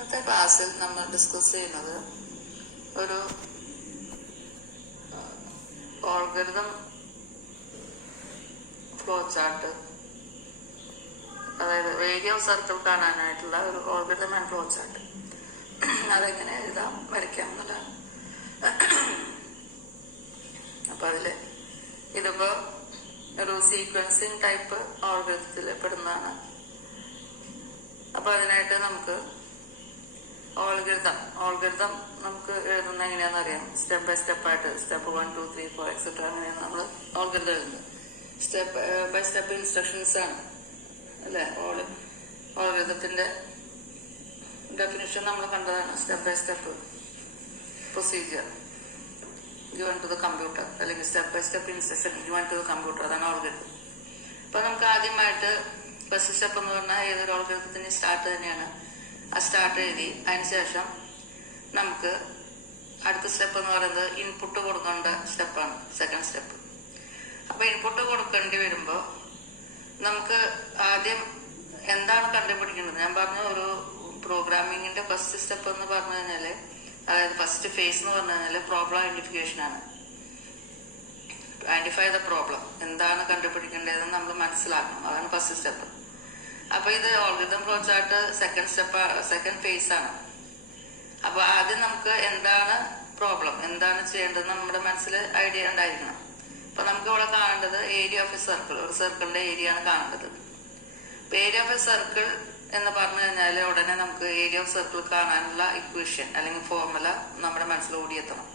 ഇന്നത്തെ ക്ലാസ്സിൽ നമ്മൾ ഡിസ്കസ് ചെയ്യുന്നത് ഒരു ഓൾഗരിതം ഫ്ലോ ചാർട്ട്, അതായത് ഏരിയ ഓഫ് സർക്കിൾ കാണാനായിട്ടുള്ള ഒരു ഓൾഗരിതം ആൻഡ് ഫ്ലോ ചാർട്ട് അതെങ്ങനെ എഴുതാം, വരയ്ക്കാം എന്നുള്ളതാണ്. അപ്പൊ അതില് ഇതിപ്പോ ഒരു സീക്വൻസിങ് ടൈപ്പ് ഓൾഗരിതത്തിൽ പെടുന്നതാണ്. അപ്പൊ അതിനായിട്ട് നമുക്ക് ഓൾഗരിതം നമുക്ക് എഴുതുന്ന എങ്ങനെയാന്ന് അറിയാം. സ്റ്റെപ്പ് ബൈ സ്റ്റെപ്പ് ആയിട്ട് സ്റ്റെപ്പ് 1, 2, 3, 4 എക്സെട്ര അങ്ങനെയാണ് നമ്മൾ ഓൾഗരിതം എഴുതുന്നത്. സ്റ്റെപ്പ് ബൈ സ്റ്റെപ്പ് ഇൻസ്ട്രക്ഷൻസ് ആണ് അല്ലെ. ഓൾഗരിതത്തിന്റെ ഡെഫിനിഷൻ നമ്മൾ കണ്ടതാണ്. Step by step procedure given to the computer, അല്ലെങ്കിൽ step by step instruction given to the computer, അതാണ് ഓൾഗരിതം. അപ്പൊ നമുക്ക് ആദ്യമായിട്ട് ഫസ്റ്റ് സ്റ്റെപ്പ് എന്ന് പറഞ്ഞാൽ ഏതൊരു ഓൾഗരിതത്തിന്റെ സ്റ്റാർട്ട് തന്നെയാണ്. ആ സ്റ്റാർട്ട് എഴുതി അതിനുശേഷം നമുക്ക് അടുത്ത സ്റ്റെപ്പ് എന്ന് പറയുന്നത് ഇൻപുട്ട് കൊടുക്കേണ്ട സ്റ്റെപ്പാണ്, സെക്കൻഡ് സ്റ്റെപ്പ്. അപ്പൊ ഇൻപുട്ട് കൊടുക്കേണ്ടി വരുമ്പോ നമുക്ക് ആദ്യം എന്താണ് കണ്ടുപിടിക്കേണ്ടത്. ഞാൻ പറഞ്ഞു, ഒരു പ്രോഗ്രാമിങ്ങിന്റെ ഫസ്റ്റ് സ്റ്റെപ്പ് എന്ന് പറഞ്ഞു കഴിഞ്ഞാല്, അതായത് ഫസ്റ്റ് ഫേസ് എന്ന് പറഞ്ഞു കഴിഞ്ഞാല് പ്രോബ്ലം ഐഡന്റിഫിക്കേഷൻ ആണ്. ഐഡന്റിഫൈ ദ പ്രോബ്ലം, എന്താണ് കണ്ടുപിടിക്കേണ്ടതെന്ന് നമ്മൾ മനസ്സിലാക്കണം, അതാണ് ഫസ്റ്റ് സ്റ്റെപ്പ്. അപ്പൊ ഇത് ഓൾഗരിതം ഫ്ലോ ചാർട്ട് സെക്കൻഡ് ഫേസ് ആണ്. അപ്പൊ ആദ്യം നമുക്ക് എന്താണ് പ്രോബ്ലം, എന്താണ് ചെയ്യേണ്ടത് നമ്മുടെ മനസ്സിൽ ഐഡിയ ഉണ്ടായിരിക്കണം. അപ്പൊ നമുക്ക് ഇവിടെ കാണേണ്ടത് ഏരിയ ഓഫ് എ സർക്കിൾ, ഒരു സർക്കിളിന്റെ ഏരിയ ആണ് കാണേണ്ടത്. അപ്പൊ ഏരിയ ഓഫ് എ സർക്കിൾ എന്ന് പറഞ്ഞു കഴിഞ്ഞാല് ഉടനെ നമുക്ക് ഏരിയ ഓഫ് സർക്കിൾ കാണാനുള്ള ഇക്വേഷൻ അല്ലെങ്കിൽ ഫോർമുല നമ്മുടെ മനസ്സിൽ ഓടിയെത്തണം.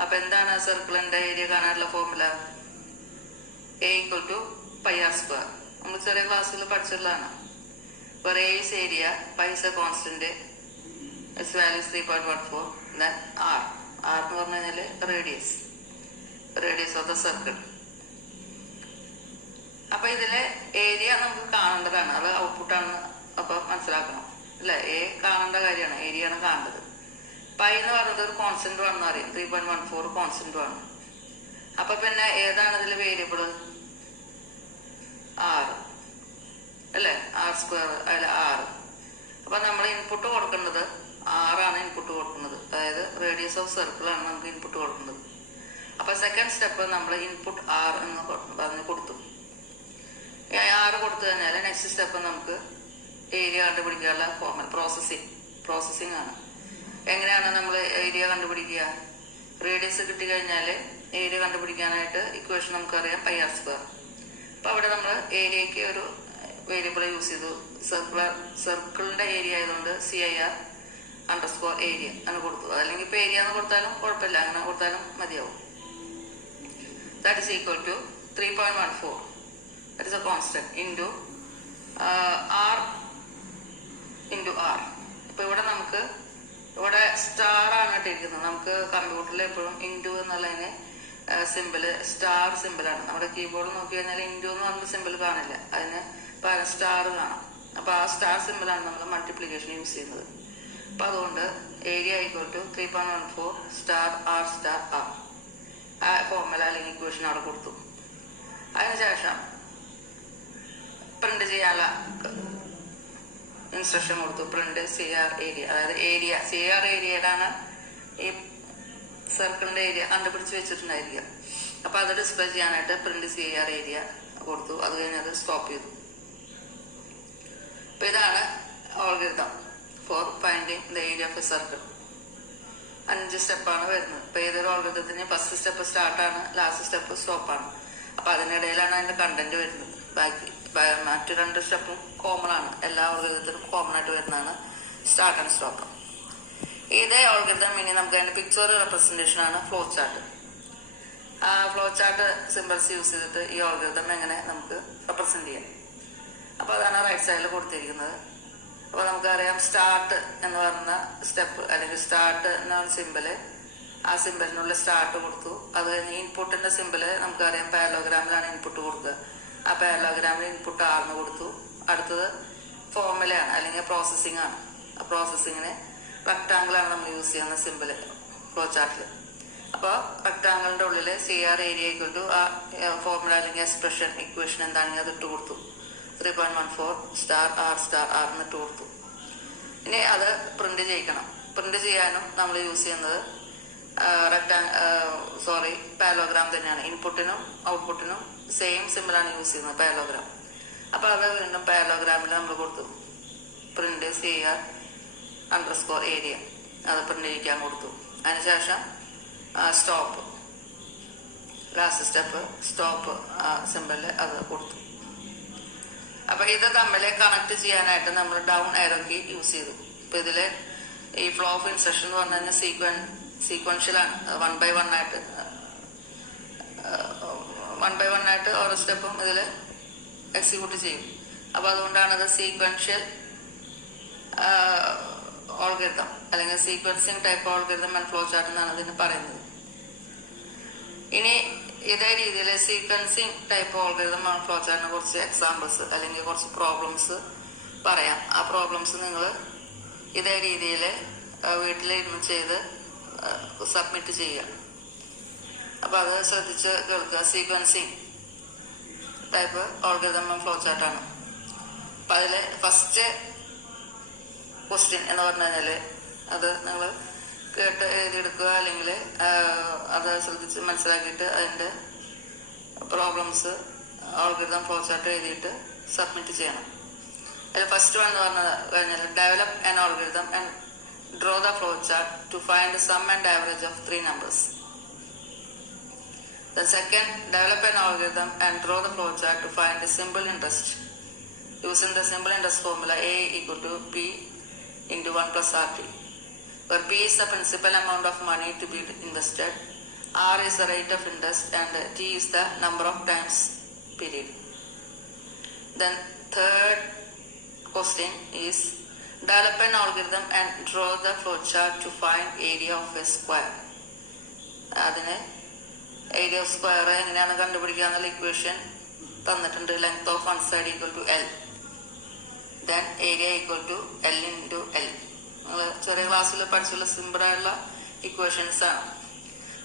അപ്പൊ എന്താണ് സർക്കിളിന്റെ ഏരിയ കാണാനുള്ള ഫോർമുല? A = πr². നമ്മൾ ചെറിയ ക്ലാസ്സിൽ പഠിച്ചിട്ടുള്ളതാണ്. For A is area, pi is a constant, its value is 3.14, then r എന്ന് പറഞ്ഞു കഴിഞ്ഞാല് റേഡിയസ് ഓഫ് ദ സർക്കിൾ. അപ്പൊ ഇതിലെ ഏരിയ നമുക്ക് കാണേണ്ടതാണ്, അത് ഔട്ട്പുട്ടാണെന്ന് അപ്പൊ മനസ്സിലാക്കണം അല്ലെ. എ കാണേണ്ട കാര്യമാണ്, ഏരിയ ആണ് കാണേണ്ടത്. പൈ എന്ന് പറയുന്നത് ഒരു കോൺസ്റ്റന്റ് ആണെന്ന് അറിയാം, 3.14 കോൺസ്റ്റന്റ് ആണ്. അപ്പൊ പിന്നെ ഏതാണ് ഇതിൽ വേരിയബിള്? r അല്ലെ, r², അതിൽ r. അപ്പൊ നമ്മൾ ഇൻപുട്ട് കൊടുക്കുന്നത് r ആണ്. ഇൻപുട്ട് കൊടുക്കുന്നത് അതായത് റേഡിയസ് ഓഫ് സർക്കിൾ ആണ് നമുക്ക് ഇൻപുട്ട് കൊടുക്കുന്നത്. അപ്പൊ സെക്കൻഡ് സ്റ്റെപ്പ് നമ്മൾ ഇൻപുട്ട് r എന്ന് പറഞ്ഞ് കൊടുത്തു. r കൊടുത്തു കഴിഞ്ഞാൽ നെക്സ്റ്റ് സ്റ്റെപ്പ് നമുക്ക് ഏരിയ കണ്ടുപിടിക്കാനുള്ള ഫോർമുല പ്രോസസ്സിംഗ് ആണ്. എങ്ങനെയാണ് നമ്മൾ ഏരിയ കണ്ടുപിടിക്കുക? റേഡിയസ് കിട്ടിക്കഴിഞ്ഞാല് ഏരിയ കണ്ടുപിടിക്കാനായിട്ട് ഇക്വേഷൻ നമുക്കറിയാം, πr². അപ്പൊ അവിടെ നമ്മൾ ഏരിയക്ക് ഒരു വേരിയബിൾ യൂസ് ചെയ്തു. സർക്കിളിന്റെ ഏരിയ ആയതുകൊണ്ട് CIR_area എന്ന് കൊടുത്തു. അല്ലെങ്കിൽ ഇപ്പൊ ഏരിയ എന്ന് കൊടുത്താലും കുഴപ്പമില്ല, അങ്ങനെ കൊടുത്താലും മതിയാവും. That is equal to 3.14, that is a constant, into r into r. ഇപ്പൊ ഇവിടെ നമുക്ക് ഇവിടെ സ്റ്റാർ ആണ് ഇട്ടിരിക്കുന്നത്. നമുക്ക് കമ്പ്യൂട്ടറിൽ എപ്പോഴും ഇൻഡു എന്നുള്ളതിന് സിമ്പിള് സ്റ്റാർ സിമ്പിളാണ്. നമ്മുടെ കീബോർഡ് നോക്കി കഴിഞ്ഞാൽ ഇൻഡു എന്ന് പറഞ്ഞ സിമ്പിൾ കാണില്ല, അതിന് പകരം സ്റ്റാർ കാണാം. അപ്പൊ ആ സ്റ്റാർ സിമ്പിളാണ് നമ്മൾ മൾട്ടിപ്ലിക്കേഷൻ യൂസ് ചെയ്യുന്നത്. അപ്പൊ അതുകൊണ്ട് area = 3.14 star r star r, ആ ഫോർമുല അല്ലെങ്കിൽ ഇക്വേഷൻ അവിടെ കൊടുത്തു. അതിനുശേഷം പ്രിന്റ് ചെയ്യാനുള്ള ഇൻസ്ട്രക്ഷൻ കൊടുത്തു. പ്രിന്റ് CR ഏരിയ, അതായത് ഏരിയ CR ഏരിയയിലാണ് ഈ സർക്കിളിന്റെ ഏരിയ കണ്ടുപിടിച്ച് വെച്ചിട്ടുണ്ടായിരിക്കുക. അപ്പൊ അത് ഡിസ്പ്ലേ ചെയ്യാനായിട്ട് പ്രിന്റ് CR ഏരിയ കൊടുത്തു. അത് കഴിഞ്ഞ് അത് സ്റ്റോപ്പ് ചെയ്തു. അപ്പൊ ഇതാണ് algorithm for finding the area of a circle. 5 സ്റ്റെപ്പാണ് വരുന്നത്. ഇപ്പൊ ഏതൊരു ഓൾഗരിതത്തിന് ഫസ്റ്റ് സ്റ്റെപ്പ് സ്റ്റാർട്ടാണ്, ലാസ്റ്റ് സ്റ്റെപ്പ് സ്റ്റോപ്പാണ്. അപ്പൊ അതിനിടയിലാണ് അതിന്റെ കണ്ടന്റ് വരുന്നത്. ബാക്കി മറ്റു 2 സ്റ്റെപ്പും കോമൺ ആണ്, എല്ലാ ഓൾഗരിതത്തിലും കോമൺ ആയിട്ട് വരുന്നതാണ് സ്റ്റാർട്ട് ആൻഡ് സ്റ്റോപ്പ്. ഇതേ ഓൾഗരിതം ഇനി നമുക്ക് അതിന്റെ പിക്ചർ റെപ്രസെന്റേഷൻ ആണ് ഫ്ലോ ചാർട്ട്. ആ ഫ്ലോ ചാർട്ട് സിമ്പിൾസ് യൂസ് ചെയ്തിട്ട് ഈ ഓൾഗരിതം എങ്ങനെ നമുക്ക് റെപ്രസെന്റ് ചെയ്യാം. അപ്പൊ അതാണ് റൈറ്റ് സൈഡിൽ കൊടുത്തിരിക്കുന്നത്. അപ്പൊ നമുക്കറിയാം സ്റ്റാർട്ട് എന്ന് പറയുന്ന സ്റ്റെപ്പ് അല്ലെങ്കിൽ സ്റ്റാർട്ട് എന്നാണ് സിമ്പിള്. ആ സിമ്പിളിനുള്ള സ്റ്റാർട്ട് കൊടുത്തു. അത് കഴിഞ്ഞ് ഇൻപുട്ടിന്റെ സിമ്പിള് നമുക്കറിയാം പാരലോഗ്രാമിലാണ് ഇൻപുട്ട് കൊടുക്കുക. ആ പാരലോഗ്രാമിൽ ഇൻപുട്ട് ആർന്ന് കൊടുത്തു. അടുത്തത് ഫോർമുലയാണ് അല്ലെങ്കിൽ പ്രോസസ്സിംഗ് ആണ്. ആ പ്രോസസ്സിങ്ങിന് റെക്ടാങ്കിൾ ആണ് നമ്മൾ യൂസ് ചെയ്യുന്ന സിമ്പിള് ഫ്ലോ ചാർട്ടിൽ. അപ്പോൾ റെക്ടാങ്കിളിന്റെ ഉള്ളിൽ CR ഏരിയ = ആ ഫോർമുല അല്ലെങ്കിൽ എക്സ്പ്രഷൻ ഇക്വേഷൻ എന്താണെങ്കിൽ അത് ഇട്ട് കൊടുത്തു. 3.14 സ്റ്റാർ r സ്റ്റാർ r എന്നിട്ട് കൊടുത്തു. ഇനി അത് പ്രിന്റ് ചെയ്യിക്കണം. പ്രിന്റ് ചെയ്യാനും നമ്മൾ യൂസ് ചെയ്യുന്നത് പാരലോഗ്രാം തന്നെയാണ്. ഇൻപുട്ടിനും ഔട്ട്പുട്ടിനും സെയിം സിമ്പിളാണ് യൂസ് ചെയ്യുന്നത്, പാരലോഗ്രാം. അപ്പൊ അത് വീണ്ടും പാരലോഗ്രാമിൽ നമ്മൾ കൊടുത്തു പ്രിന്റ് CR_area അത് പ്രിന്റ് ചെയ്യിക്കാൻ കൊടുത്തു. അതിനുശേഷം stop, last step stop simple അത് കൊടുത്തു. അപ്പൊ ഇത് തമ്മിൽ കണക്ട് ചെയ്യാനായിട്ട് നമ്മൾ ഡൗൺ ആരോ കീ യൂസ് ചെയ്തു. ഇപ്പൊ ഇതില് ഈ ഫ്ലോ ഓഫ് ഇൻസ്ട്രക്ഷൻ എന്ന് പറഞ്ഞു കഴിഞ്ഞാൽ സീക്വൻഷ്യലാണ്. 1 by 1 ആയിട്ട് ഓരോ സ്റ്റെപ്പും ഇതിൽ എക്സിക്യൂട്ട് ചെയ്യും. അപ്പൊ അതുകൊണ്ടാണ് ഇത് സീക്വൻഷ്യൽ ഓൾഗരിതം അല്ലെങ്കിൽ sequencing type algorithm and flow chart എന്നാണ് ഇതിന് പറയുന്നത്. ഇനി ഇതേ രീതിയിൽ sequencing type algorithm and flow ചാർട്ടിന് കുറച്ച് എക്സാമ്പിൾസ് അല്ലെങ്കിൽ കുറച്ച് പ്രോബ്ലംസ് പറയാം. ആ പ്രോബ്ലംസ് നിങ്ങൾ ഇതേ രീതിയിൽ വീട്ടിലിരുന്ന് ചെയ്ത് സബ്മിറ്റ് ചെയ്യുക. അപ്പൊ അത് ശ്രദ്ധിച്ച് കേൾക്കുക. Sequencing type algorithm and flow ചാർട്ടാണ്. അപ്പൊ അതില് ഫസ്റ്റ് ക്വസ്റ്റ്യൻ എന്ന് പറഞ്ഞു കഴിഞ്ഞാല് അത് നിങ്ങൾ കേട്ട് എഴുതിയെടുക്കുക, അല്ലെങ്കിൽ അത് ശ്രദ്ധിച്ച് മനസ്സിലാക്കിയിട്ട് അതിന്റെ പ്രോബ്ലംസ് ഓൾഗരിതം ഫ്ലോ ചാർട്ട് എഴുതിയിട്ട് സബ്മിറ്റ് ചെയ്യണം. അതിൽ ഫസ്റ്റ് വൺ എന്ന് പറഞ്ഞു കഴിഞ്ഞാൽ develop an algorithm and draw the flow chart to find the sum and average of 3 numbers. The second, develop an algorithm and draw the flow chart to find the simple interest using the simple interest formula A equal to P into 1 plus RT, where P is the principal amount of money to be invested, R is the rate of interest, and T is the number of times period. Then third question is develop an algorithm and draw the flowchart to find area of a square. അതിന് area of square എങ്ങനെയാണ് കണ്ടുപിടിക്കാന്നുള്ള equation തന്നിട്ടുണ്ട്. Length of one side equal to L, then area equal to L into L. നിങ്ങൾ ചെറിയ ക്ലാസ്സിൽ പഠിച്ചുള്ള simple ആയിട്ടുള്ള equations ആണ്.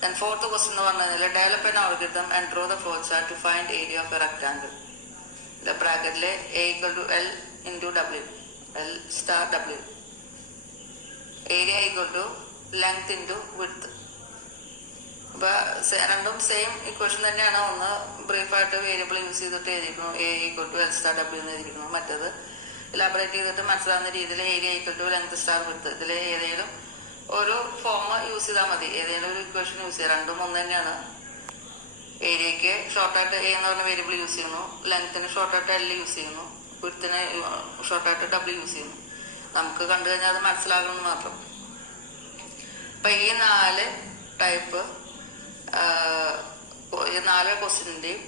ദെൻ ഫോർത്ത് ക്വസ്റ്റ്യൻ എന്ന് പറഞ്ഞാൽ develop an algorithm and draw the flowchart to find area of a rectangle. ബ്രാക്കറ്റിലെ A equal to L into W, L star W. Area equal to length into width. അപ്പൊ രണ്ടും same equation തന്നെയാണ്. ഒന്ന് ബ്രീഫായിട്ട് variable use ചെയ്തിട്ട് എഴുതിയിരിക്കുന്നു, A equal to L star W എന്ന് എഴുതിയിരിക്കുന്നു. മറ്റേത് ഇലാബറേറ്റ് ചെയ്തിട്ട് മനസ്സിലാവുന്ന രീതിയിൽ area equal to length star width. ഇതിൽ ഏതെങ്കിലും ഒരു ഫോം യൂസ് ചെയ്താൽ മതി, ഏതെങ്കിലും ഒരു ഇക്വേഷൻ യൂസ് ചെയ്യുക. രണ്ടും ഒന്ന് തന്നെയാണ്. ഏരിയക്ക് ഷോർട്ടായിട്ട് A എന്ന് പറഞ്ഞ വേരിയബിൾ യൂസ് ചെയ്യുന്നു, ലെങ്ത്തിന് ഷോർട്ടായിട്ട് L യൂസ് ചെയ്യുന്നു, വിഡ്ത്തിന് ഷോർട്ടായിട്ട് W യൂസ് ചെയ്യുന്നു. നമുക്ക് കണ്ടു കഴിഞ്ഞാൽ അത് മനസ്സിലാകണമെന്ന് മാത്രം. അപ്പൊ ഈ 4 ടൈപ്പ് ഈ 4 ക്വസ്റ്റ്യൻ്റെയും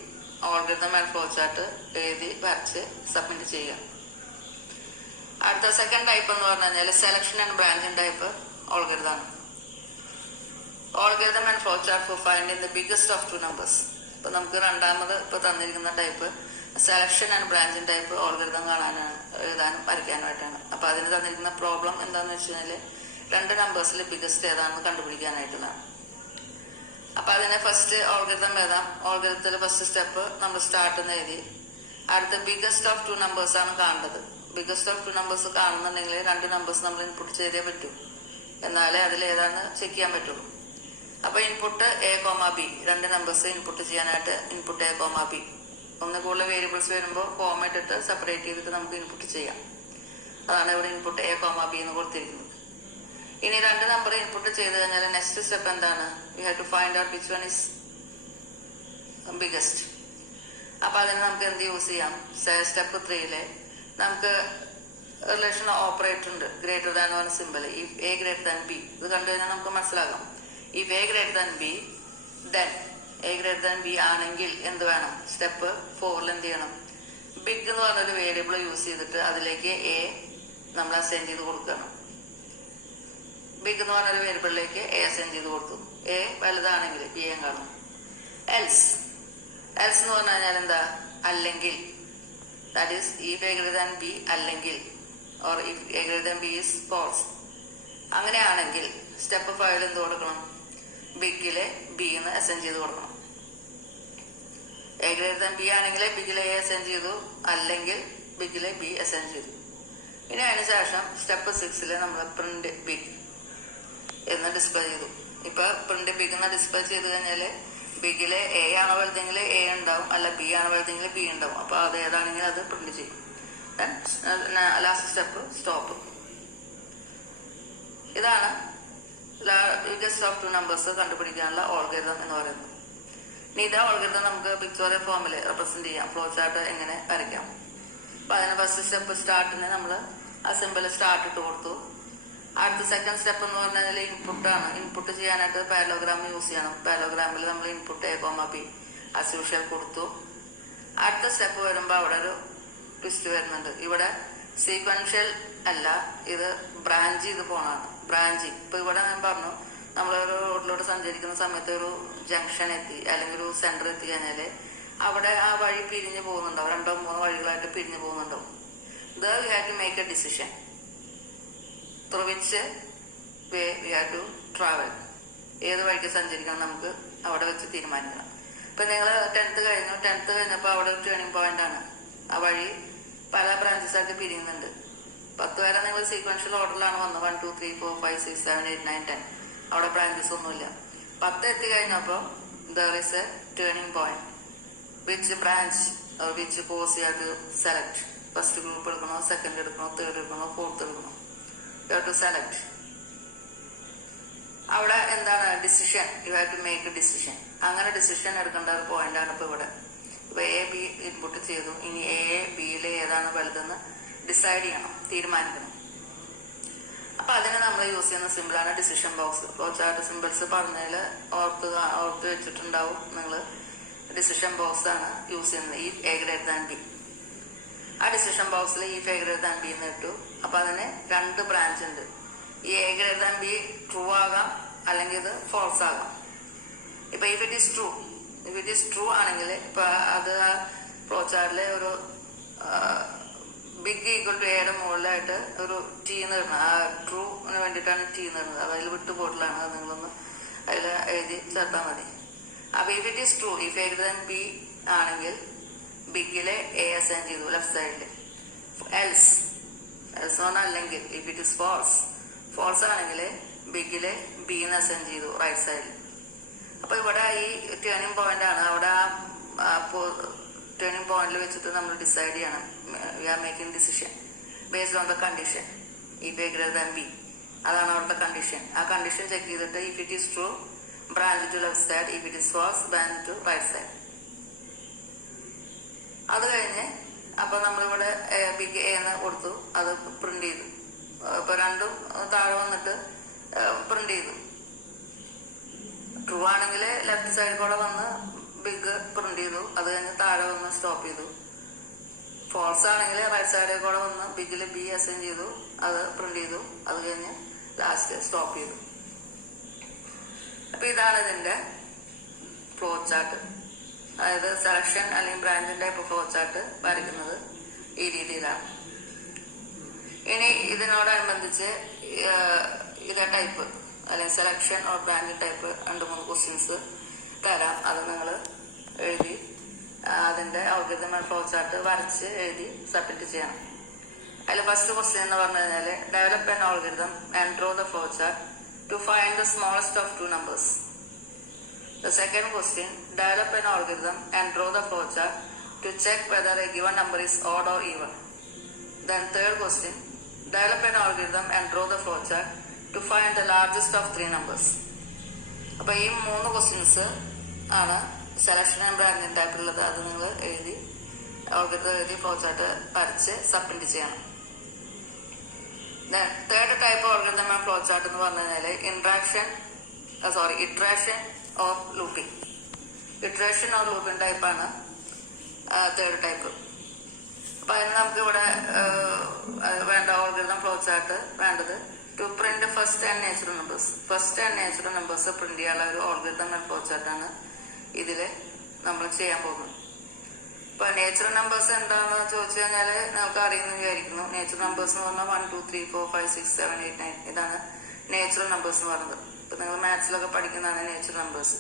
ഓൾഗരിതം ആൻഡ് ഫ്ലോ ചാർട്ട് എഴുതി വരച്ച് സബ്മിറ്റ് ചെയ്യുക. അടുത്ത സെക്കൻഡ് ടൈപ്പ് എന്ന് പറഞ്ഞു കഴിഞ്ഞാൽ സെലക്ഷൻ ആൻഡ് ബ്രാഞ്ചിങ് ടൈപ്പ് ഓൾഗരിതമാണ്. Algorithm and flow chart for finding the biggest of 2 numbers. ഇപ്പൊ നമുക്ക് രണ്ടാമത് ഇപ്പൊ തന്നിരിക്കുന്ന type selection and branching type algorithm കാണാനാണ്, എഴുതാനും വരയ്ക്കാനുമായിട്ടാണ്. അപ്പൊ അതിന് തന്നിരിക്കുന്ന പ്രോബ്ലം എന്താന്ന് വെച്ച് കഴിഞ്ഞാല് 2 നമ്പേഴ്സിൽ ബിഗസ്റ്റ് ഏതാണെന്ന് കണ്ടുപിടിക്കാനായിട്ടുള്ളതാണ്. അപ്പൊ അതിന് ഫസ്റ്റ് ഓൾഗരിതം എഴുതാം. ഓൾഗരിതത്തിൽ ഫസ്റ്റ് സ്റ്റെപ്പ് നമ്മൾ സ്റ്റാർട്ട് എന്ന് എഴുതി. അടുത്ത ബിഗസ്റ്റ് ഓഫ് 2 നമ്പേഴ്സ് ആണ് കാണേണ്ടത്. ബിഗസ്റ്റ് ഓഫ് 2 നമ്പേഴ്സ് കാണുന്നുണ്ടെങ്കിൽ 2 നമ്പേഴ്സ് നമ്മൾ ഇൻപുട്ട് ചെയ്തേ പറ്റൂ, എന്നാലേ അതിൽ ഏതാണെന്ന് ചെക്ക് ചെയ്യാൻ പറ്റുള്ളൂ. അപ്പൊ input A, B, 2 numbers input ചെയ്യാനായിട്ട് ഇൻപുട്ട് A, B. ഒന്ന് കൂടുതൽ വേരിയബിൾസ് വരുമ്പോൾ കോമ ഇട്ടിട്ട് സെപ്പറേറ്റ് ചെയ്തിട്ട് നമുക്ക് ഇൻപുട്ട് ചെയ്യാം. അതാണ് ഇവിടെ ഇൻപുട്ട് A, B എന്ന് കൊടുത്തിരിക്കുന്നത്. ഇനി 2 നമ്പർ ഇൻപുട്ട് ചെയ്ത് കഴിഞ്ഞാൽ നെക്സ്റ്റ് സ്റ്റെപ്പ് എന്താണ്? We have to find out which one is biggest. അപ്പൊ അതിന് നമുക്ക് എന്ത് യൂസ് ചെയ്യാം? സ്റ്റെപ്പ് 3 നമുക്ക് റിലേഷൻ ഓപ്പറേറ്റർ ഉണ്ട്, ഗ്രേറ്റർ ദാൻ പറഞ്ഞ simple. If A greater than B, ഇത് കണ്ടു കഴിഞ്ഞാൽ നമുക്ക് മനസ്സിലാകാം. If A greater than B, then A greater than B ആണെങ്കിൽ എന്ത് വേണം? സ്റ്റെപ്പ് 4 എന്ത് ചെയ്യണം? ബിഗ് എന്ന് പറഞ്ഞൊരു വേരിയബിൾ യൂസ് ചെയ്തിട്ട് അതിലേക്ക് A നമ്മൾ അസൈൻ ചെയ്ത് കൊടുക്കണം. ബിഗ് എന്ന് പറഞ്ഞൊരു വേരിയബിളിലേക്ക് A അസൈൻ ചെയ്ത് കൊടുത്തു. A വലുതാണെങ്കിൽ B കാണും. എൽസ് എന്ന് പറഞ്ഞു കഴിഞ്ഞാൽ എന്താ? അല്ലെങ്കിൽ. That is if A greater than B അല്ലെങ്കിൽ, or if A greater than B is false. അങ്ങനെയാണെങ്കിൽ സ്റ്റെപ്പ് 5 എന്ത് കൊടുക്കണം? ബിഗിലെ B എന്ന് അസൈൻ ചെയ്ത് കൊടുക്കണം. A greater than B ആണെങ്കിൽ ബിഗിലെ A അസൈൻ ചെയ്തു, അല്ലെങ്കിൽ ബിഗിലെ B അസൈൻ ചെയ്തു. ഇനി അതിന് ശേഷം സ്റ്റെപ്പ് 6 നമ്മൾ പ്രിന്റ് ബിഗ് എന്ന് ഡിസ്പ്ലേ ചെയ്തു. ഇപ്പൊ പ്രിന്റ് ബിഗ് എന്ന് ഡിസ്പ്ലേ ചെയ്ത് കഴിഞ്ഞാല് ബിഗില് എ ആണ് വലുതെങ്കിൽ എ ഉണ്ടാവും, അല്ല ബി ആണ് വലുതെങ്കിൽ ബി ഉണ്ടാവും. അപ്പൊ അത് ഏതാണെങ്കിൽ അത് പ്രിന്റ് ചെയ്യും. Last step stop. ഇതാണ് ബിഗസ്റ്റ് ഓഫ് 2 നമ്പേഴ്സ് കണ്ടുപിടിക്കാനുള്ള ഓൾഗരിതം എന്ന് പറയുന്നത്. ഇനി ഇതാ ഓൾഗരിതം നമുക്ക് പിക്ചോറിയൽ ഫോമിൽ റെപ്രസെന്റ് ചെയ്യാം. ഫ്ലോ ചാർട്ട് എങ്ങനെ വരയ്ക്കാം. അപ്പൊ അതിന് ഫസ്റ്റ് സ്റ്റെപ്പ് സ്റ്റാർട്ടിന് നമ്മൾ ആ സിമ്പിൾ സ്റ്റാർട്ട് ഇട്ട് കൊടുത്തു. അടുത്ത സെക്കൻഡ് സ്റ്റെപ്പ് എന്ന് പറഞ്ഞാൽ ഇൻപുട്ടാണ്. ഇൻപുട്ട് ചെയ്യാനായിട്ട് പാരലോഗ്രാം യൂസ് ചെയ്യണം. പാരലോഗ്രാമിൽ നമ്മൾ input A, B as usual കൊടുത്തു. അടുത്ത സ്റ്റെപ്പ് വരുമ്പോൾ അവിടെ ഒരു ട്വിസ്റ്റ് വരുന്നുണ്ട്. ഇവിടെ സീക്വൻഷ്യൽ അല്ല, ഇത് ബ്രാഞ്ച് ചെയ്ത് പോണാണ്. ബ്രാഞ്ചിങ്. ഇപ്പൊ ഇവിടെ ഞാൻ പറഞ്ഞു, നമ്മളൊരു റോഡിലൂടെ സഞ്ചരിക്കുന്ന സമയത്ത് ഒരു ജംഗ്ഷൻ എത്തി അല്ലെങ്കിൽ ഒരു സെന്റർ എത്തി കഴിഞ്ഞാല് അവിടെ ആ വഴി പിരിഞ്ഞു പോകുന്നുണ്ടാവും. 2-3 വഴികളായിട്ട് പിരിഞ്ഞു പോകുന്നുണ്ടാവും. There we have to make a decision through which way we have to travel. ഏത് വഴിക്ക് സഞ്ചരിക്കണം നമുക്ക് അവിടെ വെച്ച് തീരുമാനിക്കണം. ഇപ്പൊ നിങ്ങൾ 10th കഴിഞ്ഞപ്പോൾ അവിടെ ഒരു ടേണിംഗ് പോയിന്റ് ആണ്. ആ വഴി പല ബ്രാഞ്ചസ് ആയിട്ട് പിരിയുന്നുണ്ട്. 10 വരെ നിങ്ങൾ സീക്വൻഷ്യൽ ഓർഡറിലാണ് വന്നത്. 1, 2, 3, 4, 5, 6, 7, 8, 9, 10. അവിടെ ബ്രാഞ്ചസ് ഒന്നുമില്ല. 10 എത്തി കഴിഞ്ഞപ്പോൾ there is a turning point. Which branch or which course you have to select. First group എടുക്കണോ, സെക്കൻഡ് എടുക്കണോ, തേർഡ് എടുക്കണോ, ഫോർത്ത് എടുക്കണോ, യു ഹാവ് ടു സെലക്ട്. അവിടെ എന്താണ് decision, you have to make a decision. അങ്ങനെ ഡിസിഷൻ എടുക്കേണ്ട ഒരു point ആണ് ഇപ്പൊ ഇവിടെ. ഇപ്പൊ A, B ഇൻപുട്ട് ചെയ്തു. ഇനി A, Bയിലെ ഏതാണ് വലുതെന്ന് ഡിസൈഡ് ചെയ്യണം, തീരുമാനിക്കണം. അപ്പൊ അതിന് നമ്മൾ യൂസ് ചെയ്യുന്ന സിമ്പിളാണ് decision box. Flow chart symbols പറഞ്ഞതിൽ ഓർത്ത് വെച്ചിട്ടുണ്ടാവും നിങ്ങൾ. ഡിസിഷൻ ബോക്സ് ആണ് യൂസ് ചെയ്യുന്നത്. ഈ A greater than B. ആ ഡിസിഷൻ ബോക്സിൽ ഈ A greater than B എന്ന് ഇട്ടു. അപ്പൊ അതിന് 2 ബ്രാഞ്ച് ഉണ്ട്. ഈ A greater than B true ആകാം, അല്ലെങ്കിൽ ഇത് ഫോൾസ് ആകാം. ഇപ്പൊ ഇഫ് ഇറ്റ് ഈസ് ട്രൂ ആണെങ്കിൽ ഇപ്പൊ അത് ഫ്ലോ ചാർട്ടിലെ ഒരു ബിഗ് ഈക്വൽ ടു എയുടെ മുകളിലായിട്ട് ഒരു T എന്ന് ഇടുന്നത്. ആ ട്രൂവിന് വേണ്ടിയിട്ടാണ് T എന്ന് ഇടുന്നത്. അതിൽ വിട്ടുപോട്ടിലാണ്. അത് നിങ്ങളൊന്ന് അതിൽ എഴുതി ചേർത്താൽ മതി. അപ്പൊ if it is true, if A greater than B ആണെങ്കിൽ ബിഗിലെ A അസൈൻ ചെയ്തു ലെഫ്റ്റ് സൈഡില്. എൽസ് അല്ലെങ്കിൽ ഇഫ് ഇറ്റ് ഇസ് ഫോൾസ് ആണെങ്കിൽ ബിഗിലെ B എന്ന് അസൈൻ ചെയ്തു റൈറ്റ് സൈഡിൽ. അപ്പൊ ഇവിടെ ഈ ടേണിംഗ് പോയിന്റ് ആണ്. അവിടെ ആ ടേണിംഗ് പോയിന്റിൽ വെച്ചിട്ട് നമ്മൾ ഡിസൈഡ് ചെയ്യണം. We are making decision based on the condition if A greater than B. അതാണ് അവിടുത്തെ കണ്ടീഷൻ. ആ കണ്ടീഷൻ ചെക്ക് ചെയ്തിട്ട് if it is true branch to left side, if it is false branch to right side. അത് കഴിഞ്ഞ് അപ്പൊ നമ്മളിവിടെ big A എന്ന് കൊടുത്തു. അത് പ്രിന്റ് ചെയ്തു. ഇപ്പൊ രണ്ടും താഴെ വന്നിട്ട് പ്രിന്റ് ചെയ്തു. ട്രൂ ആണെങ്കിൽ ലെഫ്റ്റ് സൈഡിൽ കൂടെ വന്ന് ബിഗ് പ്രിന്റ് ചെയ്തു. അത് കഴിഞ്ഞ് താഴെ വന്ന് സ്റ്റോപ്പ് ചെയ്തു. ഫോൾസ് ആണെങ്കിൽ റൈറ്റ് സൈഡിൽ കൂടെ വന്ന് ബിഗില് B അസൈൻ ചെയ്തു. അത് പ്രിന്റ് ചെയ്തു. അത് കഴിഞ്ഞ് ലാസ്റ്റ് സ്റ്റോപ്പ് ചെയ്തു. അപ്പൊ ഇതാണ് ഇതിന്റെ ഫ്ലോ ചാർട്ട്. അതായത് സെലക്ഷൻ അല്ലെങ്കിൽ ബ്രാഞ്ചിന്റെ ടൈപ്പ് ഫ്ലോ ചാർട്ട് വരയ്ക്കുന്നത് ഈ രീതിയിലാണ്. ഇനി ഇതിനോടനുബന്ധിച്ച് ഇതേ ടൈപ്പ് അല്ലെങ്കിൽ selection or branch type 2-3 questions തരാം. അത് നിങ്ങൾ എഴുതി അതിന്റെ അൽഗോരിതം ഫ്ലോ ചാർട്ട് വരച്ച് എഴുതി സബ്മിറ്റ് ചെയ്യണം. അതിൽ ഫസ്റ്റ് ക്വസ്റ്റ്യൻ എന്ന് പറഞ്ഞു കഴിഞ്ഞാൽ develop an algorithm and draw the flow chart to find the smallest of 2 numbers. The second question, develop an algorithm and draw the flowchart to check whether a given number is odd or even. Then third question, develop an algorithm and draw the flowchart to find the largest of 3 numbers. അപ്പൊ ഈ 3 questions ആണ് selection and branching ടൈപ്പിലുള്ളത്. അത് നിങ്ങൾ എഴുതി algorithm എഴുതി flowchart വരച്ച് submit ചെയ്യണം. Third type algorithm and flowchart എന്ന് പറഞ്ഞു കഴിഞ്ഞാൽ iteration or looping. Iteration or looping ടൈപ്പാണ് തേർഡ് ടൈപ്പ്. അപ്പൊ അതിന് നമുക്ക് ഇവിടെ വേണ്ട ഓൾഗരിതം ഫ്ലോ ചാർട്ട് വേണ്ടത് to print first N natural numbers. First N natural numbers print ചെയ്യാനുള്ള ഒരു ഓൾഗരിതം ഫ്ലോ ചാർട്ടാണ് ഇതില് നമ്മൾ ചെയ്യാൻ പോകുന്നത്. ഇപ്പൊ നേച്ചുറൽ നമ്പേഴ്സ് എന്താണെന്ന് ചോദിച്ചു കഴിഞ്ഞാല് നമുക്ക് അറിയുന്നു വിചാരിക്കുന്നു. നേച്ചുറൽ നമ്പേഴ്സ് എന്ന് പറഞ്ഞാൽ 1, 2, 3, 4, 5, 6, 7, 8, 9 ഇതാണ് നേച്ചുറൽ നമ്പേഴ്സ് എന്ന് പറയുന്നത്. ഇപ്പൊ നിങ്ങൾ മാത്സിലൊക്കെ പഠിക്കുന്നതാണ് നേച്ചുറൽ നമ്പേഴ്സ്.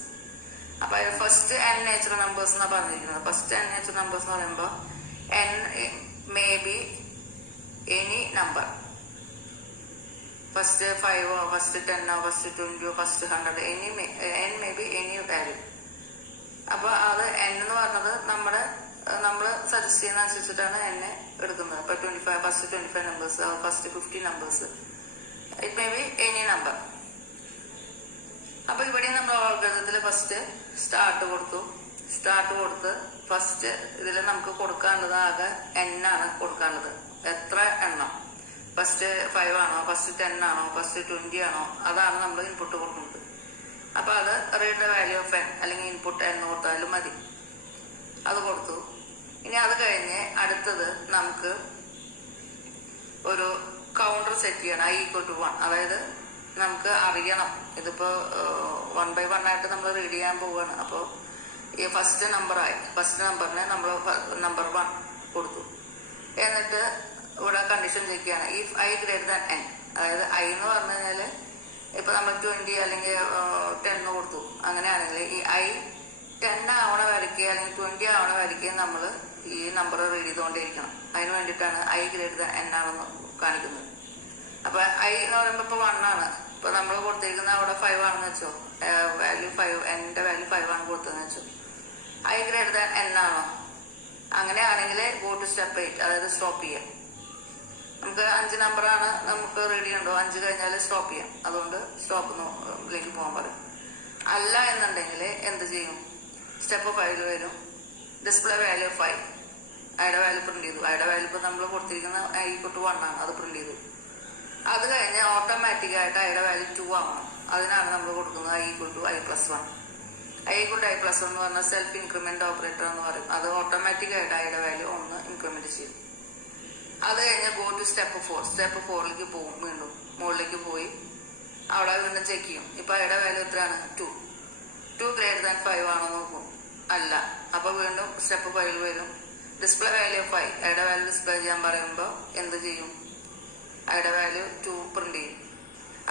അപ്പൊ അതിൽ ഫസ്റ്റ് ആൻഡ് നേച്ചുറൽ നമ്പേഴ്സ് എന്നാണ് പറഞ്ഞിരിക്കുന്നത്. ഫസ്റ്റ് ആൻഡ് നേച്ചുറൽ നമ്പേഴ്സ് എന്ന് പറയുമ്പോൾ n may be any number, first 5 first 10 first 20 first 100, n may be any value. അപ്പൊ അത് n എന്ന് പറഞ്ഞത് നമ്മൾ സജസ്റ്റ് ചെയ്യുന്ന അനുസരിച്ചിട്ടാണ് എന്നെ എടുക്കുന്നത്. ഇപ്പൊ 25 first 25 numbers, first 50 numbers, it may be any number. അപ്പൊ ഇവിടെ നമ്മൾ ഓൾഗരിതത്തിൽ ഫസ്റ്റ് സ്റ്റാർട്ട് കൊടുത്ത് ഫസ്റ്റ് ഇതിൽ നമുക്ക് കൊടുക്കാനുള്ളത് ആകെ n ആണ് കൊടുക്കാനുള്ളത്. എത്ര എണ്ണം, ഫസ്റ്റ് 5 ആണോ, ഫസ്റ്റ് 10 ആണോ, ഫസ്റ്റ് 20 ആണോ, അതാണ് നമ്മൾ ഇൻപുട്ട് കൊടുക്കുന്നത്. അപ്പൊ അത് read the value of n അല്ലെങ്കിൽ ഇൻപുട്ട് n കൊടുത്താലും മതി. അത് കൊടുത്തു. ഇനി അത് കഴിഞ്ഞ് അടുത്തത് നമുക്ക് ഒരു കൗണ്ടർ സെറ്റ് ചെയ്യണം, i = 1. അതായത് നമുക്ക് അറിയണം ഇതിപ്പോ 1 by 1 ആയിട്ട് നമ്മൾ റീഡ് ചെയ്യാൻ പോവുകയാണ്. അപ്പോൾ ഈ ഫസ്റ്റ് നമ്പറിനെ നമ്മൾ നമ്പർ 1 കൊടുത്തു. എന്നിട്ട് ഇവിടെ കണ്ടീഷൻ ചെക്ക് ചെയ്യണം, ഇഫ് i > n. അതായത് i എന്ന് പറഞ്ഞു കഴിഞ്ഞാല് ഇപ്പൊ നമ്മൾ 20 അല്ലെങ്കിൽ 10 കൊടുത്തു. അങ്ങനെയാണെങ്കിൽ ഈ i 10 ആവണ വരയ്ക്ക് അല്ലെങ്കിൽ 20 ആവണ വരയ്ക്ക് നമ്മൾ ഈ നമ്പർ റീഡ് ചെയ്തുകൊണ്ടേയിരിക്കണം. അതിന് വേണ്ടിയിട്ടാണ് i > n ആണെന്ന് കാണിക്കുന്നത്. അപ്പൊ i എന്ന് പറയുമ്പോ ഇപ്പൊ 1 ആണ്. ഇപ്പൊ നമ്മൾ കൊടുത്തിരിക്കുന്ന അവിടെ 5 ആണെന്ന് വെച്ചോ, വാല്യൂ 5, എന്റെ വാല്യൂ 5 ആണ് കൊടുത്തതെന്ന് വെച്ചോ. i > n ആണോ? അങ്ങനെയാണെങ്കിൽ ഗോ ടു സ്റ്റെപ്പ് 8, അതായത് സ്റ്റോപ്പ് ചെയ്യാം. നമുക്ക് 5 നമ്പറാണ് നമുക്ക് റീഡ് ചെയ്യണ്ടോ, 5 കഴിഞ്ഞാൽ സ്റ്റോപ്പ് ചെയ്യാം. അതുകൊണ്ട് സ്റ്റോപ്പിലേക്ക് പോകാൻ പറയും. അല്ല എന്നുണ്ടെങ്കിൽ എന്ത് ചെയ്യും, സ്റ്റെപ്പ് 5 വരും, ഡിസ്പ്ലേ വാല്യൂ 5, ഐയുടെ വാല്യൂ പ്രിന്റ് ചെയ്തു. ഐയുടെ വാല്യൂ ഇപ്പൊ നമ്മൾ കൊടുത്തിരിക്കുന്ന i = 1 ആണ്, അത് പ്രിന്റ് ചെയ്തു. അത് കഴിഞ്ഞ് ഓട്ടോമാറ്റിക് ആയിട്ട് ഐയുടെ വാല്യൂ 2 ആവണം. അതിനാണ് നമ്മൾ കൊടുക്കുന്നത് i = i+1. i = i+1 എന്ന് പറഞ്ഞാൽ സെൽഫ് ഇൻക്രിമെന്റ് ഓപ്പറേറ്റർ എന്ന് പറയും. അത് ഓട്ടോമാറ്റിക് ആയിട്ട് ഐയുടെ വാല്യൂ 1 ഇൻക്രിമെന്റ് ചെയ്യും. അത് കഴിഞ്ഞ് ഗോ ടു സ്റ്റെപ്പ് 4. സ്റ്റെപ്പ് 4ലേക്ക് പോകും. വീണ്ടും മുകളിലേക്ക് പോയി അവിടെ വീണ്ടും ചെക്ക് ചെയ്യും. ഇപ്പൊ ഐയുടെ വാല്യൂ എത്രയാണ്, 2. 2 > 5 ആണോ നോക്കും. അല്ല. അപ്പൊ വീണ്ടും സ്റ്റെപ്പ് 5 വരും, ഡിസ്പ്ലേ വാല്യൂ 5. ഐയുടെ വാല്യൂ ഡിസ്പ്ലേ ചെയ്യാൻ പറയുമ്പോൾ എന്ത് ചെയ്യും, ഐയുടെ വാല്യൂ 2 പ്രിന്റ് ചെയ്യും.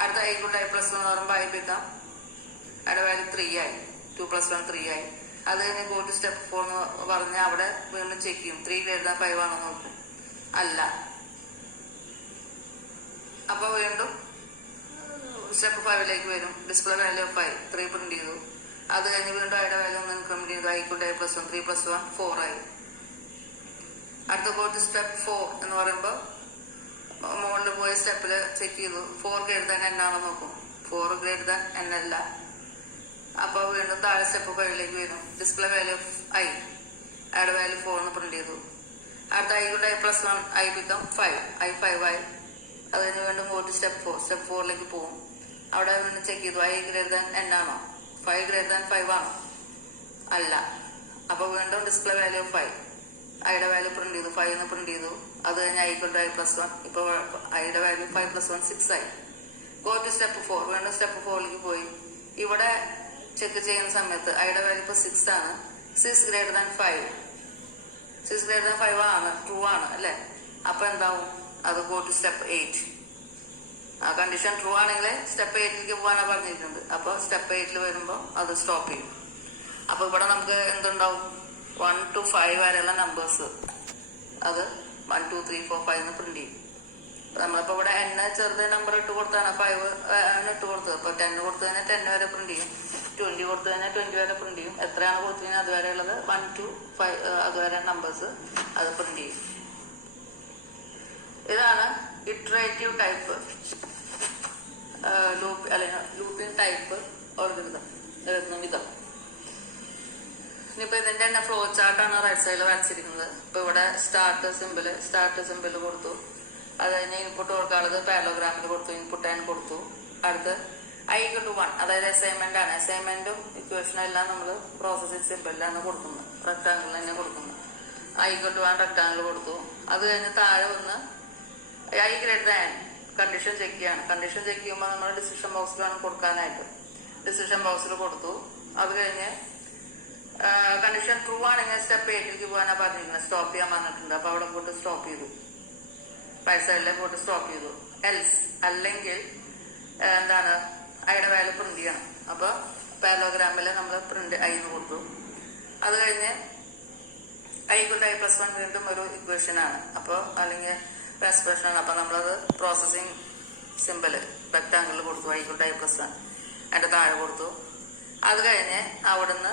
അടുത്ത i = i+1 എന്ന് പറയുമ്പോൾ i become ഐയുടെ വാല്യൂ 3 ആയി. 2 + 1 3 ആയി. അത് കഴിഞ്ഞ് ഗോ ടു സ്റ്റെപ്പ് 4 എന്ന് പറഞ്ഞാൽ അവിടെ വീണ്ടും ചെക്ക് ചെയ്യും, 3 > 5 ആണോ നോക്കും. അല്ല. അപ്പൊ വീണ്ടും സ്റ്റെപ്പ് 5ലേക്ക് വരും, ഡിസ്പ്ലേ വാല്യൂ 5, 3 പ്രിന്റ് ചെയ്തു. അത് കഴിഞ്ഞ് വീണ്ടും ഐയുടെ വാല്യൂ 1 ഇൻക്രിമെന്റ് ചെയ്തു, i = i+1, 3 + 1 4 ആയി. അടുത്ത ഗോ ടു സ്റ്റെപ്പ് 4 എന്ന് പറയുമ്പോൾ മുകളിൽ പോയ സ്റ്റെപ്പിൽ ചെക്ക് ചെയ്തു, 4 > n ആണോ നോക്കും. 4 > n അല്ല. അപ്പൊ വീണ്ടും താഴെ സ്റ്റെപ്പ് 5ലേക്ക് വരും, ഡിസ്പ്ലേ വാല്യൂ i, ഐയുടെ വാല്യൂ 4 എന്ന് പ്രിന്റ് ചെയ്തു. അടുത്ത i = i+1, i become 5, i 5 ആയി. അത് കഴിഞ്ഞ് വീണ്ടും ഗോ ടു സ്റ്റെപ്പ് 4. സ്റ്റെപ്പ് 4ലേക്ക് പോകും. അവിടെ വീണ്ടും ചെക്ക് ചെയ്തു, i > n ആണോ, 5 > 5 ആണോ. അല്ല. അപ്പൊ വീണ്ടും ഡിസ്പ്ലേ വാല്യൂ 5, ഐയുടെ വാല്യൂ പ്രിന്റ് ചെയ്തു, 5 എന്ന് പ്രിന്റ് ചെയ്തു. അത് കഴിഞ്ഞ് i = i+1. ഇപ്പൊ ഐയുടെ വാല്യൂ 5 + 1 6 ആയി. Go to step 4. വീണ്ടും സ്റ്റെപ്പ് 4ലേക്ക് പോയി. ഇവിടെ ചെക്ക് ചെയ്യുന്ന സമയത്ത് ഐയുടെ വാല്യൂ ഇപ്പൊ 6 ആണ്. 6 > 5, 6 > 5 ആണ്, 2 ആണ് അല്ലെ. അപ്പൊ എന്താവും, അത് ഗോ ടു സ്റ്റെപ്പ് 8. ആ കണ്ടീഷൻ ട്രൂ ആണെങ്കിൽ സ്റ്റെപ്പ് 8ലേക്ക് പോകാനാണ് പറഞ്ഞിരിക്കുന്നത്. അപ്പൊ സ്റ്റെപ്പ് 8ൽ വരുമ്പോൾ അത് സ്റ്റോപ്പ് ചെയ്യും. അപ്പൊ ഇവിടെ നമുക്ക് എന്തുണ്ടാവും, 1 to 5 വരെയുള്ള നമ്പേഴ്സ് അത് 1 2 3 4 5 എന്ന് പ്രിന്റ് ചെയ്യും. നമ്മളിപ്പോ ഇവിടെ n ചെറുത് നമ്പർ ഇട്ട് കൊടുത്താണ് 5 ഇട്ട് കൊടുത്തത്. അപ്പൊ 10 കൊടുത്തു കഴിഞ്ഞാൽ 10 വരെ പ്രിന്റ് ചെയ്യും, 20 കൊടുത്തു കഴിഞ്ഞാൽ 20 വരെ പ്രിന്റ് ചെയ്യും. എത്രയാണ് കൊടുത്തു കഴിഞ്ഞാൽ അതുവരെ ഉള്ളത് 1 to 5 അതുവരെ നമ്പേഴ്സ് അത് പ്രിന്റ് ചെയ്യും. ഇതാണ് ഇറ്ററേറ്റീവ് ടൈപ്പ് ലൂപ്പ് അല്ലെങ്കിൽ ലൂപ്പിംഗ് ടൈപ്പ് ഓൾഗരിതം എഴുതുന്ന വിധം. ഇനിയിപ്പോ ഇതിന്റെ തന്നെ ഫ്ലോ ചാർട്ടാണ് റൈറ്റ് സൈഡിൽ വരച്ചിരിക്കുന്നത്. ഇപ്പൊ ഇവിടെ സ്റ്റാർട്ട് സിമ്പിൾ കൊടുത്തു. അത് കഴിഞ്ഞ് ഇൻപുട്ട് കൊടുക്കാനുള്ളത് പാരലോഗ്രാമിൽ കൊടുത്തു, ഇൻപുട്ട് n കൊടുത്തു. അടുത്ത് i = 1, അതായത് അസൈൻമെന്റ് ആണ്. അസൈൻമെന്റും ഇക്വേഷനും എല്ലാം നമ്മൾ പ്രോസസ്സിംഗ് സിമ്പിളിലാണ് കൊടുക്കുന്നത്, റെക്ടാങ്കിൾ തന്നെ കൊടുക്കുന്നത്. i = 1 റെക്ടാങ്കിൾ കൊടുത്തു. അത് കഴിഞ്ഞ് താഴെ ഒന്ന് i > n കണ്ടീഷൻ ചെക്ക് ചെയ്യാണ്. കണ്ടീഷൻ ചെക്ക് ചെയ്യുമ്പോൾ നമ്മൾ ഡിസിഷൻ ബോക്സിലാണ് കൊടുക്കാനായിട്ട്. ഡിസിഷൻ ബോക്സിൽ കൊടുത്തു. അത് കഴിഞ്ഞ് കണ്ടീഷൻ ട്രൂ ആണെങ്കിൽ സ്റ്റെപ്പ് 8ലേക്ക് പോകാനാണ് പറഞ്ഞിരിക്കുന്നത്, സ്റ്റോപ്പ് ചെയ്യാൻ പറഞ്ഞിട്ടുണ്ട്. അപ്പൊ അവിടെ പോയിട്ട് സ്റ്റോപ്പ് ചെയ്തു, റൈറ്റ് സൈഡിലേക്ക് പോയിട്ട് സ്റ്റോപ്പ് ചെയ്തു. എൽസ് അല്ലെങ്കിൽ എന്താണ്, ഐയുടെ വാല്യൂ പ്രിന്റ് ചെയ്യണം. അപ്പൊ പാരലോഗ്രാമിൽ നമ്മൾ പ്രിന്റ് i എന്ന് കൊടുത്തു. അത് കഴിഞ്ഞ് i = i+1 വീണ്ടും ഒരു ഇക്വേഷൻ ആണ്. അപ്പൊ അല്ലെങ്കിൽ എക്സ്പ്രഷൻ ആണ്. അപ്പം നമ്മളത് പ്രോസസ്സിങ് സിമ്പിൾ റെക്ടാങ്കിളിൽ കൊടുത്തു, ഐക്കോൺ ടൈപ്പ് പ്ലസ് അതിൻ്റെ താഴെ കൊടുത്തു. അത് കഴിഞ്ഞ് അവിടുന്ന്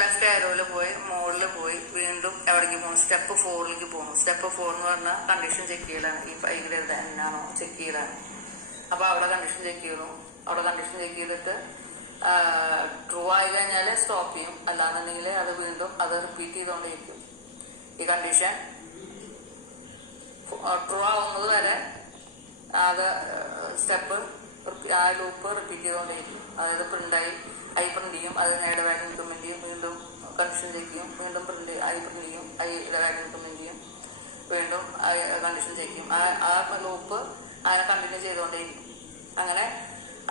ലെഫ്റ്റ് ആരോയിൽ പോയി മുകളിൽ പോയി വീണ്ടും എവിടേക്ക് പോകുന്നു, സ്റ്റെപ്പ് 4ലേക്ക് പോകുന്നു. സ്റ്റെപ്പ് 4 എന്ന് പറഞ്ഞാൽ കണ്ടീഷൻ ചെക്ക് ചെയ്യലാണ്. ഈ ഫൈലിൽ എന്നാണോ ചെക്ക് ചെയ്യലാണ്. അപ്പോൾ അവിടെ കണ്ടീഷൻ ചെക്ക് ചെയ്യുന്നു. അവിടെ കണ്ടീഷൻ ചെക്ക് ചെയ്തിട്ട് ട്രൂ ആയി കഴിഞ്ഞാൽ സ്റ്റോപ്പ് ചെയ്യും. അല്ലാന്നുണ്ടെങ്കിൽ അത് വീണ്ടും അത് റിപ്പീറ്റ് ചെയ്തുകൊണ്ടിരിക്കും. ഈ കണ്ടീഷൻ ട്രൂ ആവുന്നത് വരെ അത് സ്റ്റെപ്പ് ആ ലൂപ്പ് റിപ്പീറ്റ് ചെയ്തുകൊണ്ടിരിക്കും. അതായത് പ്രിന്റായി ഐ പ്രിന്റ് ചെയ്യും, അത് നേടെ വാല്യൂ ഇൻക്രിമെന്റ് ചെയ്യും, വീണ്ടും കണ്ടീഷൻ ചെക്ക് ചെയ്യും, വീണ്ടും ഐ പ്രിന്റ് ചെയ്യും, ഐയുടെ വാല്യൂ ഇൻക്രിമെന്റ് ചെയ്യും, വീണ്ടും കണ്ടീഷൻ ചെക്ക് ചെയ്യും. ആ ലൂപ്പ് അതിനെ കണ്ടിന്യൂ ചെയ്തുകൊണ്ടേയിരിക്കും. അങ്ങനെ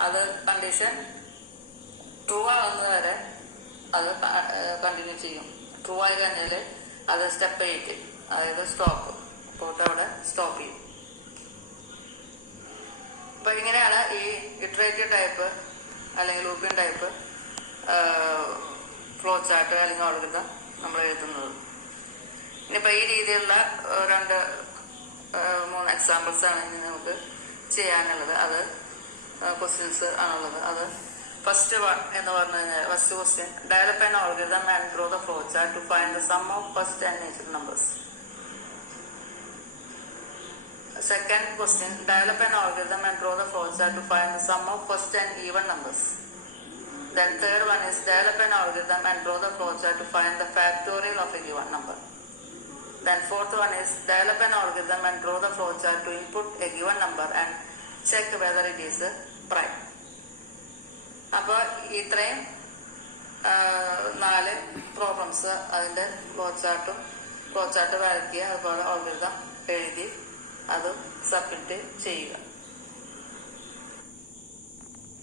അത് കണ്ടീഷൻ ട്രൂ ആകുന്നത് വരെ അത് കണ്ടിന്യൂ ചെയ്യും. ട്രൂ ആയി കഴിഞ്ഞാൽ അത് സ്റ്റെപ്പ് 8 അതായത് സ്റ്റോപ്പ് പോട്ട് അവിടെ സ്റ്റോപ്പ് ചെയ്യും. അപ്പൊ ഇങ്ങനെയാണ് ഈ ഇറ്ററേറ്റീവ് ടൈപ്പ് അല്ലെങ്കിൽ ലൂപ്പിംഗ് ടൈപ്പ് ഫ്ലോ ചാർട്ട് അല്ലെങ്കിൽ ഓൾഗരിതം നമ്മൾ എഴുതുന്നത്. ഇനിയിപ്പോൾ ഈ രീതിയിലുള്ള 2-3 എക്സാമ്പിൾസ് ആണ് ഇനി നമുക്ക് ചെയ്യാനുള്ളത്. അത് ക്വസ്റ്റ്യൻസ് ആണുള്ളത്. അത് ഫസ്റ്റ് വൺ എന്ന് പറഞ്ഞു കഴിഞ്ഞാൽ first question, develop an algorithm and draw the flow chart to find the sum of first and nature numbers. Second question, develop an algorithm and draw the flowchart to find the sum of first and even numbers. Then third one is develop an algorithm and draw the flowchart to find the factorial of a given number. Then fourth one is develop an algorithm and draw the flowchart to input a given number and check whether it is prime. അപ്പോൾ ഇത്രയും 4 problems അതിൻ്റെ flow chart വരയ്ക്കുക, അതുപോലെ ഓൾഗരിതം എഴുതി അത് submit ചെയ്യുക.